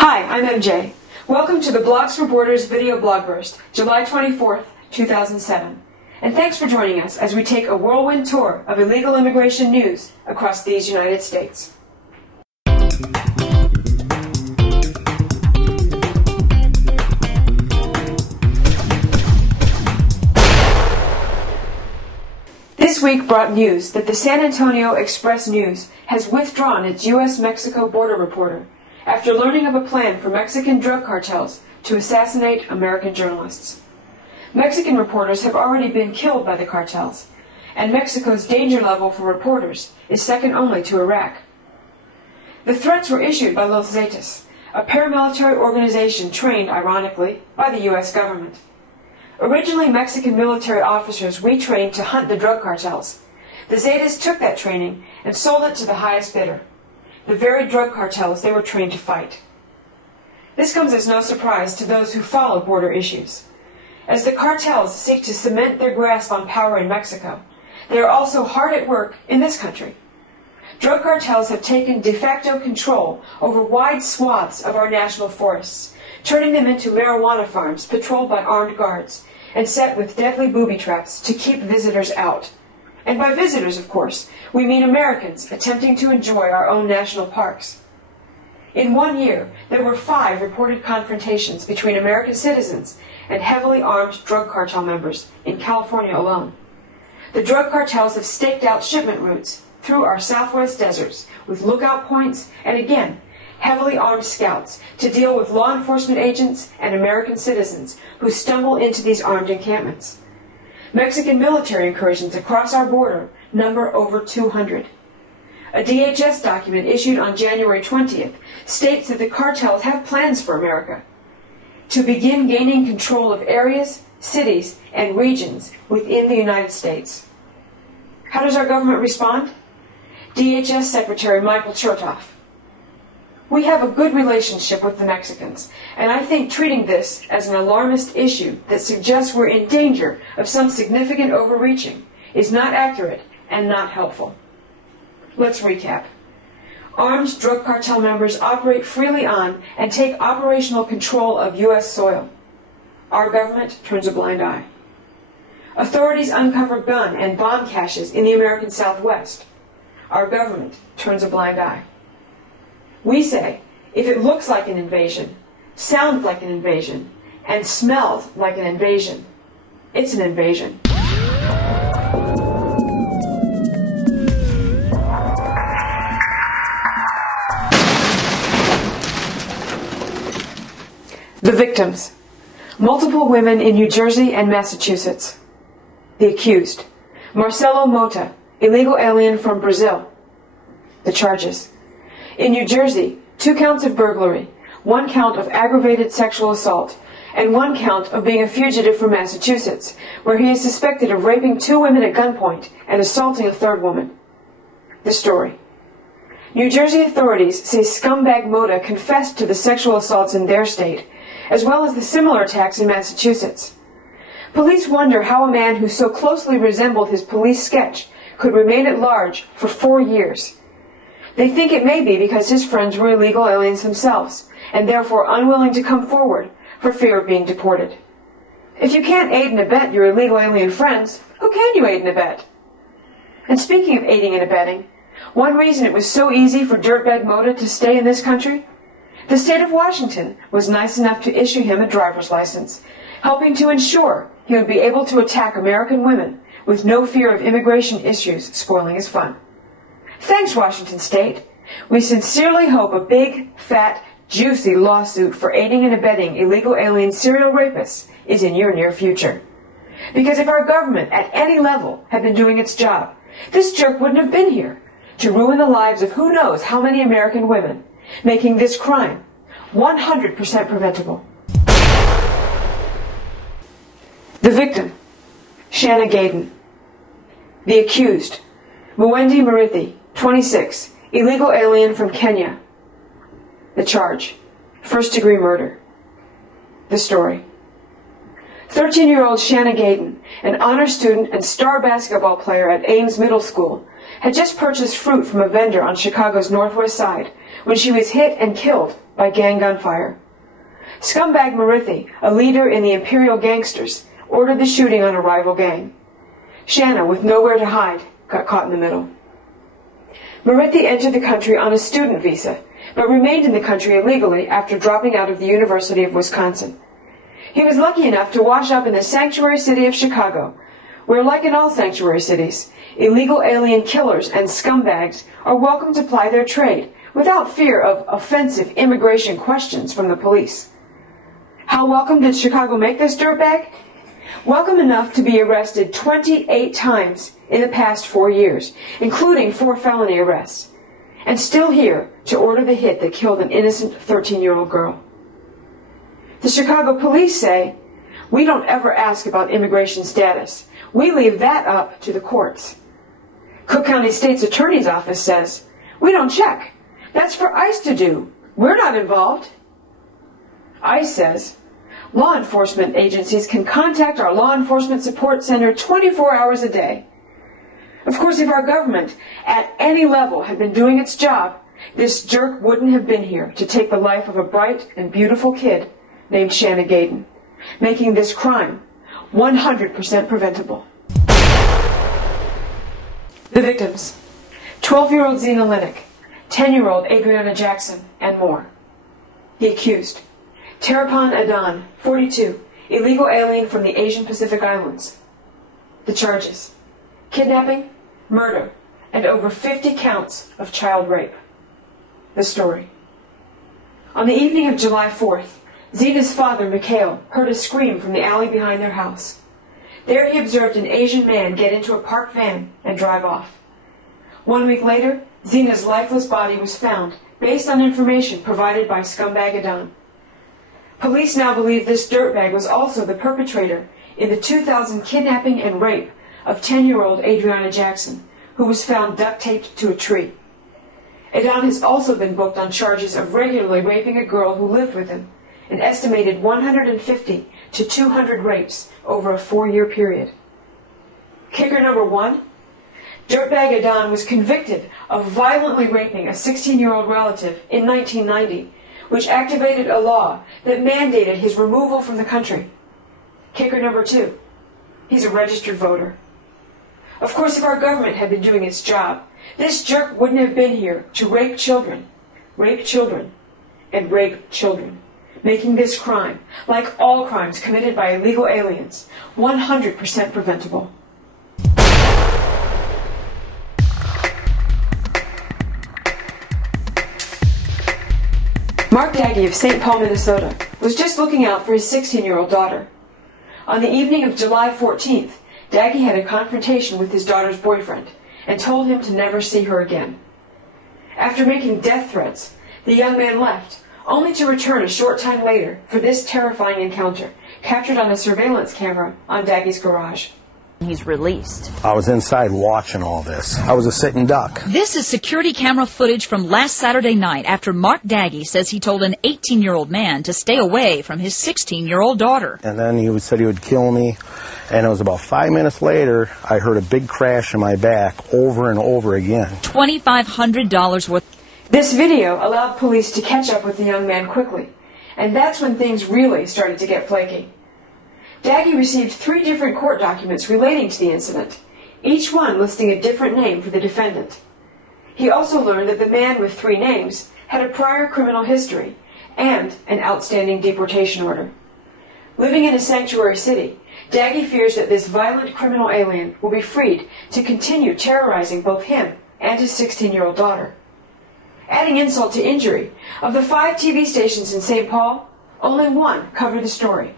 Hi, I'm MJ. Welcome to the Blogs4Borders video Blogburst, July 24th, 2007. And thanks for joining us as we take a whirlwind tour of illegal immigration news across these United States. This week brought news that the San Antonio Express-News has withdrawn its U.S.-Mexico border reporter after learning of a plan for Mexican drug cartels to assassinate American journalists. Mexican reporters have already been killed by the cartels, and Mexico's danger level for reporters is second only to Iraq. The threats were issued by Los Zetas, a paramilitary organization trained, ironically, by the U.S. government. Originally Mexican military officers retrained to hunt the drug cartels, the Zetas took that training and sold it to the highest bidder, the very drug cartels they were trained to fight. This comes as no surprise to those who follow border issues. As the cartels seek to cement their grasp on power in Mexico, they are also hard at work in this country. Drug cartels have taken de facto control over wide swaths of our national forests, turning them into marijuana farms patrolled by armed guards and set with deadly booby traps to keep visitors out. And by visitors, of course, we mean Americans attempting to enjoy our own national parks. In 1 year, there were 5 reported confrontations between American citizens and heavily armed drug cartel members in California alone. The drug cartels have staked out shipment routes through our southwest deserts with lookout points and, again, heavily armed scouts to deal with law enforcement agents and American citizens who stumble into these armed encampments. Mexican military incursions across our border number over 200. A DHS document issued on January 20th states that the cartels have plans for America to begin gaining control of areas, cities, and regions within the United States. How does our government respond? DHS Secretary Michael Chertoff: "We have a good relationship with the Mexicans, and I think treating this as an alarmist issue that suggests we're in danger of some significant overreaching is not accurate and not helpful." Let's recap. Armed drug cartel members operate freely on and take operational control of U.S. soil. Our government turns a blind eye. Authorities uncover gun and bomb caches in the American Southwest. Our government turns a blind eye. We say, if it looks like an invasion, sounds like an invasion, and smells like an invasion, it's an invasion. The victims: multiple women in New Jersey and Massachusetts. The accused: Marcelo Mota, illegal alien from Brazil. The charges: in New Jersey, 2 counts of burglary, 1 count of aggravated sexual assault, and 1 count of being a fugitive from Massachusetts, where he is suspected of raping 2 women at gunpoint and assaulting a 3rd woman. The story: New Jersey authorities say scumbag Mota confessed to the sexual assaults in their state, as well as the similar attacks in Massachusetts. Police wonder how a man who so closely resembled his police sketch could remain at large for 4 years. They think it may be because his friends were illegal aliens themselves, and therefore unwilling to come forward for fear of being deported. If you can't aid and abet your illegal alien friends, who can you aid and abet? And speaking of aiding and abetting, one reason it was so easy for dirtbag Mota to stay in this country? The state of Washington was nice enough to issue him a driver's license, helping to ensure he would be able to attack American women with no fear of immigration issues spoiling his fun. Thanks, Washington State. We sincerely hope a big, fat, juicy lawsuit for aiding and abetting illegal alien serial rapists is in your near future. Because if our government at any level had been doing its job, this jerk wouldn't have been here to ruin the lives of who knows how many American women, making this crime 100% preventable. The victim: Shanna Gaydon. The accused: Muwendi Murithi, 26, illegal alien from Kenya. The charge: first-degree murder. The story: 13-year-old Shanna Gaydon, an honor student and star basketball player at Ames Middle School, had just purchased fruit from a vendor on Chicago's northwest side when she was hit and killed by gang gunfire. Scumbag Marithi, a leader in the Imperial Gangsters, ordered the shooting on a rival gang. Shanna, with nowhere to hide, got caught in the middle. Marithi entered the country on a student visa, but remained in the country illegally after dropping out of the University of Wisconsin. He was lucky enough to wash up in the sanctuary city of Chicago, where, like in all sanctuary cities, illegal alien killers and scumbags are welcome to ply their trade without fear of offensive immigration questions from the police. How welcome did Chicago make this dirtbag? Welcome enough to be arrested 28 times in the past 4 years, including 4 felony arrests, and still here to order the hit that killed an innocent 13-year-old girl. The Chicago police say, "We don't ever ask about immigration status. We leave that up to the courts." Cook County State's Attorney's Office says, "We don't check. That's for ICE to do. We're not involved." ICE says, "Law enforcement agencies can contact our Law Enforcement Support Center 24 hours a day." Of course, if our government at any level had been doing its job, this jerk wouldn't have been here to take the life of a bright and beautiful kid named Shanna Gaydon, making this crime 100% preventable. The victims: 12-year-old Zena Linick, 10-year-old Adriana Jackson, and more. The accused: Terapan Adan, 42, illegal alien from the Asian Pacific Islands. The charges: kidnapping, murder, and over 50 counts of child rape. The story: on the evening of July 4th, Zena's father, Mikhail, heard a scream from the alley behind their house. There he observed an Asian man get into a parked van and drive off. 1 week later, Zena's lifeless body was found based on information provided by scumbag Adan. Police now believe this dirtbag was also the perpetrator in the 2000 kidnapping and rape of 10-year-old Adriana Jackson, who was found duct-taped to a tree. Adan has also been booked on charges of regularly raping a girl who lived with him, an estimated 150 to 200 rapes over a 4-year period. Kicker number 1, dirtbag Adan was convicted of violently raping a 16-year-old relative in 1990, which activated a law that mandated his removal from the country. Kicker number 2, he's a registered voter. Of course, if our government had been doing its job, this jerk wouldn't have been here to rape children, and rape children, making this crime, like all crimes committed by illegal aliens, 100% preventable. Mark Daggy of St. Paul, Minnesota, was just looking out for his 16-year-old daughter. On the evening of July 14th, Daggy had a confrontation with his daughter's boyfriend and told him to never see her again. After making death threats, the young man left, only to return a short time later for this terrifying encounter, captured on a surveillance camera on Daggy's garage. He's released. I was inside watching all this. I was a sitting duck. This is security camera footage from last Saturday night after Mark Daggy says he told an 18-year-old man to stay away from his 16-year-old daughter. And then he said he would kill me. And it was about 5 minutes later, I heard a big crash in my back over and over again. $2,500 worth. This video allowed police to catch up with the young man quickly, and that's when things really started to get flaky. Daggy received 3 different court documents relating to the incident, each one listing a different name for the defendant. He also learned that the man with 3 names had a prior criminal history and an outstanding deportation order. Living in a sanctuary city, Daggy fears that this violent criminal alien will be freed to continue terrorizing both him and his 16-year-old daughter. Adding insult to injury, of the 5 TV stations in St. Paul, only 1 covered the story.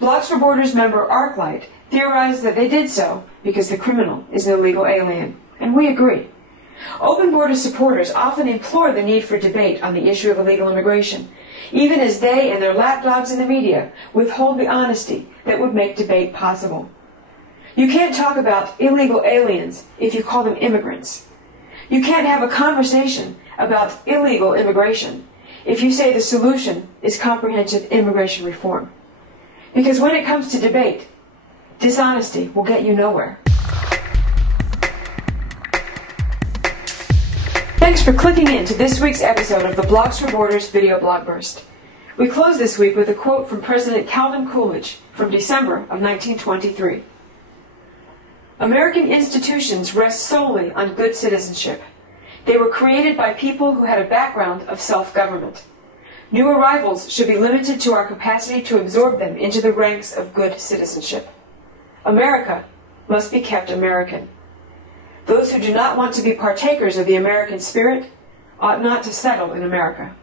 Blogs4Borders member Arclight theorized that they did so because the criminal is an illegal alien, and we agree. Open Border supporters often implore the need for debate on the issue of illegal immigration, even as they and their lapdogs in the media withhold the honesty that would make debate possible. You can't talk about illegal aliens if you call them immigrants. You can't have a conversation about illegal immigration if you say the solution is comprehensive immigration reform. Because when it comes to debate, dishonesty will get you nowhere. Thanks for clicking in to this week's episode of the Blogs4Borders video Blogburst. We close this week with a quote from President Calvin Coolidge from December of 1923. American institutions rest solely on good citizenship. They were created by people who had a background of self-government. New arrivals should be limited to our capacity to absorb them into the ranks of good citizenship. America must be kept American. Those who do not want to be partakers of the American spirit ought not to settle in America.